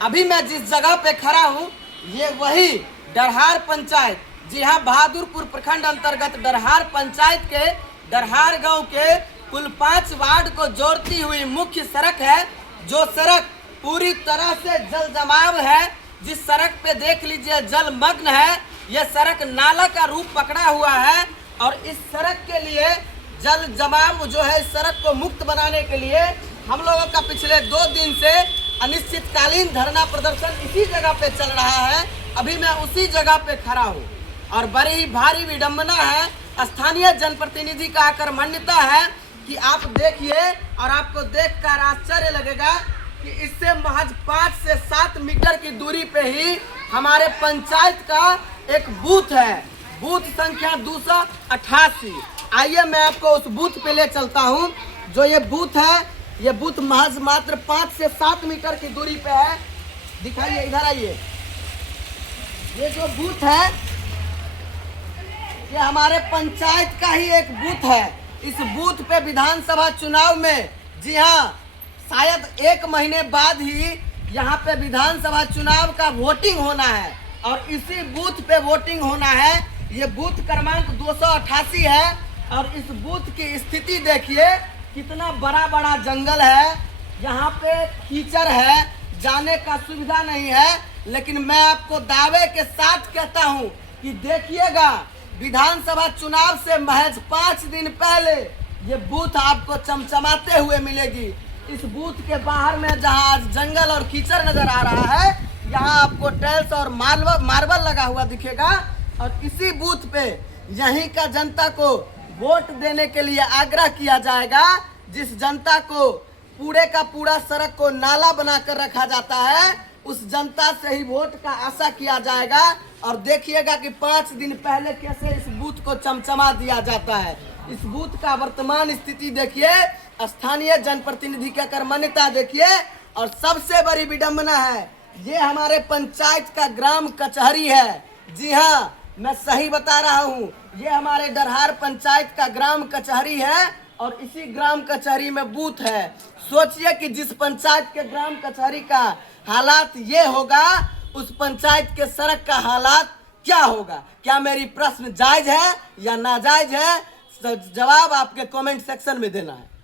अभी मैं जिस जगह पे खड़ा हूँ ये वही डरहार पंचायत, जी हाँ, बहादुरपुर प्रखंड अंतर्गत डरहार पंचायत के डरहार गांव के कुल 5 वार्ड को जोड़ती हुई मुख्य सड़क है। जो सड़क पूरी तरह से जल जमाव है, जिस सड़क पे देख लीजिए जलमग्न है। यह सड़क नाला का रूप पकड़ा हुआ है और इस सड़क के लिए जल जमाव जो है, इस सड़क को मुक्त बनाने के लिए हम लोगों का पिछले 2 दिन से अनिश्चितकालीन धरना प्रदर्शन इसी जगह पे चल रहा है। अभी मैं उसी जगह पे खड़ा हूँ और बड़ी ही भारी विडंबना है। स्थानीय जनप्रतिनिधि का आकर मान्यता है कि आप देखिए और आपको देखकर आश्चर्य लगेगा कि इससे महज 5 से 7 मीटर की दूरी पे ही हमारे पंचायत का एक बूथ है, बूथ संख्या 288। आइए मैं आपको उस बूथ पे ले चलता हूँ। जो ये बूथ है, ये बूथ महज मात्र 5 से 7 मीटर की दूरी पे है। दिखाइए, इधर आइए। ये जो बूथ है ये हमारे पंचायत का ही एक बूथ है। इस बूथ पे विधानसभा चुनाव में, जी हाँ, शायद 1 महीने बाद ही यहाँ पे विधानसभा चुनाव का वोटिंग होना है और इसी बूथ पे वोटिंग होना है। ये बूथ क्रमांक 288 है और इस बूथ की स्थिति देखिए, कितना बड़ा बड़ा जंगल है। यहाँ पे कीचड़ है, जाने का सुविधा नहीं है। लेकिन मैं आपको दावे के साथ कहता हूँ कि देखिएगा, विधानसभा चुनाव से महज 5 दिन पहले ये बूथ आपको चमचमाते हुए मिलेगी। इस बूथ के बाहर में जहाँ जंगल और कीचड़ नजर आ रहा है, यहाँ आपको टाइल्स और मार्बल लगा हुआ दिखेगा। और इसी बूथ पे यहीं का जनता को वोट देने के लिए आग्रह किया जाएगा। जिस जनता को पूरे का पूरा सड़क को नाला बनाकर रखा जाता है, उस जनता से ही वोट का आशा किया जाएगा। और देखिएगा कि 5 दिन पहले कैसे इस बूथ को चमचमा दिया जाता है। इस बूथ का वर्तमान स्थिति देखिए, स्थानीय जनप्रतिनिधि का कर्मण्यता देखिए। और सबसे बड़ी विडंबना है, ये हमारे पंचायत का ग्राम कचहरी है। जी हाँ, मैं सही बता रहा हूँ, ये हमारे डरहार पंचायत का ग्राम कचहरी है और इसी ग्राम कचहरी में बूथ है। सोचिए कि जिस पंचायत के ग्राम कचहरी का हालात ये होगा, उस पंचायत के सड़क का हालात क्या होगा। क्या मेरी प्रश्न जायज है या नाजायज है? जवाब आपके कमेंट सेक्शन में देना है।